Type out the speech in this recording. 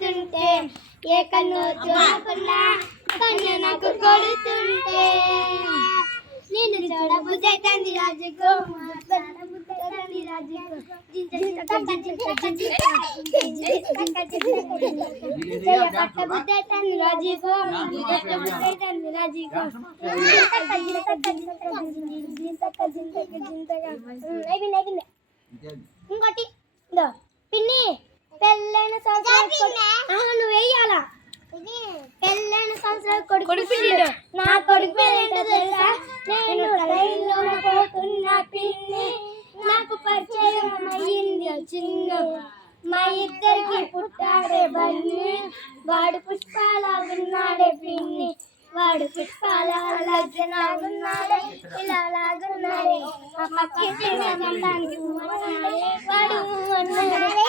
కొడుతుంటే ఏ కన్ను చూడకుండా కన్ను నాకు కొడుతుంటే నేను చూడబుద్ధి తండ్రి రాజుకు తండ్రి రాజుకు పట్టబుద్ధి తండ్రి రాజుకు తండ్రి రాజుకు ఇంకోటి పిన్ని పెళ్ళైన సంవత్సరం నువ్వు వేయాలా పెళ్ళైన సంవత్సరం కొడుకు నా కొడుకు పేరేంటో తెలుసా నేను రైల్లో పోతున్నా పిన్ని నాకు పరిచయం అయ్యింది చిన్న మా ఇద్దరికి పుట్టాడే బన్ని వాడు పుష్పాలాగున్నాడే పిన్ని వాడు పుష్పాలాగున్నాడే ఇలా లాగున్నాడే ఆ పక్కకి వాడు అన్నాడే